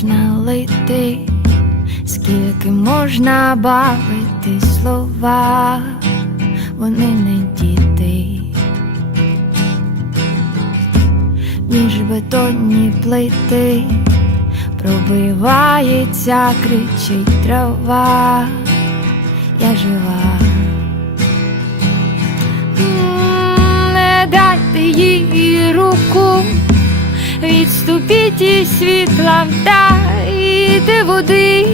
плити, скільки можна бавити слова, вони не діти, ніж бетонні плити, пробивається, кричить трава, я жива. Не дайте їй руку, відступіть і світла вдайте води.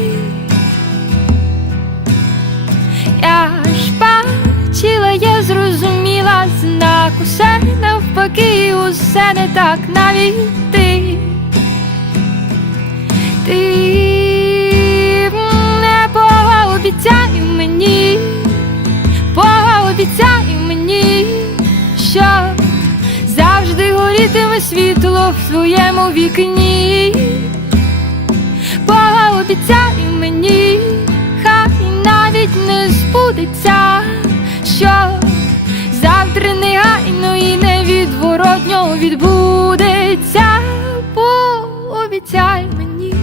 Я ж бачила, я зрозуміла знак, усе навпаки, усе не так навіть ти. Ти не пообіцяй мені, пообіцяй мені, що горітиме світло в твоєму вікні. Пообіцяй мені, хай навіть не збудеться, що завтра негайно і невідворотньо відбудеться. Пообіцяй мені.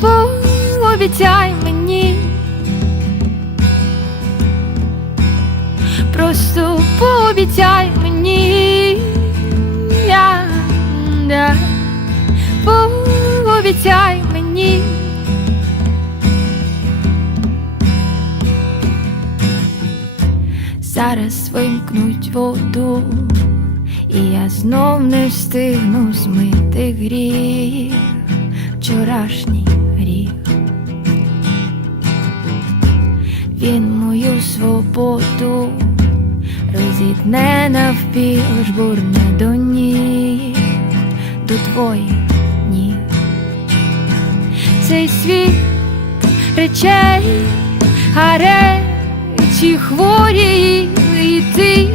Пообіцяй пообіцяй мені, я, да, пообіцяй мені. Зараз вимкнуть воду, і я знов не встигну змити гріх, вчорашній гріх. Він мою свободу розітне навпіл, бурне до ніг, до твоїх ніг. Цей світ речей, а речі хворі, і ти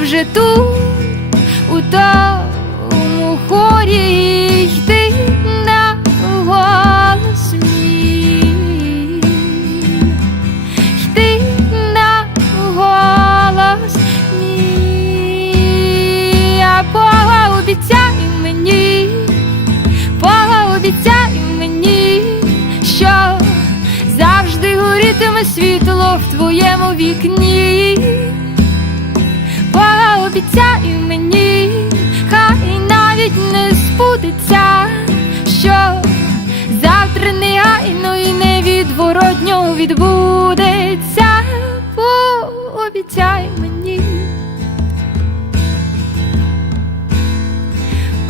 вже тут, у тому світло в твоєму вікні. Пообіцяй мені, хай навіть не збудеться, що завтра негайно і невідворотньо відбудеться. Пообіцяй мені.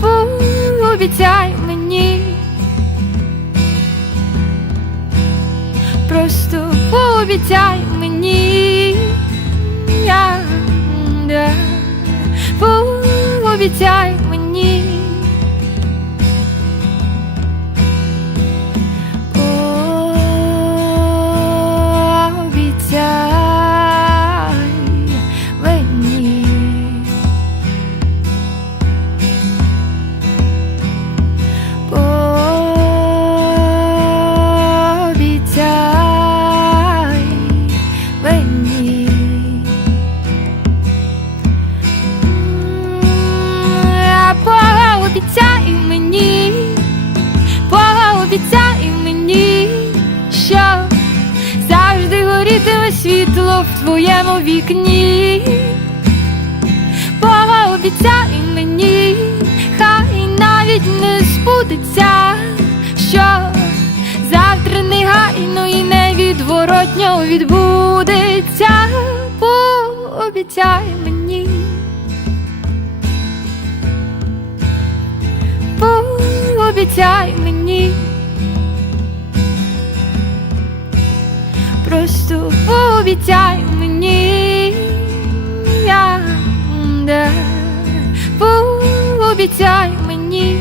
Пообіцяй мені. Пообіцяй мені. Я, да, пообіцяй мені. Світло в твоєму вікні. Пообіцяй мені, хай навіть не збудеться, що завтра негайно і невідворотньо відбудеться. Пообіцяй мені. Пообіцяй мені. Просто пообіцяй мені. Я, да, пообіцяй мені.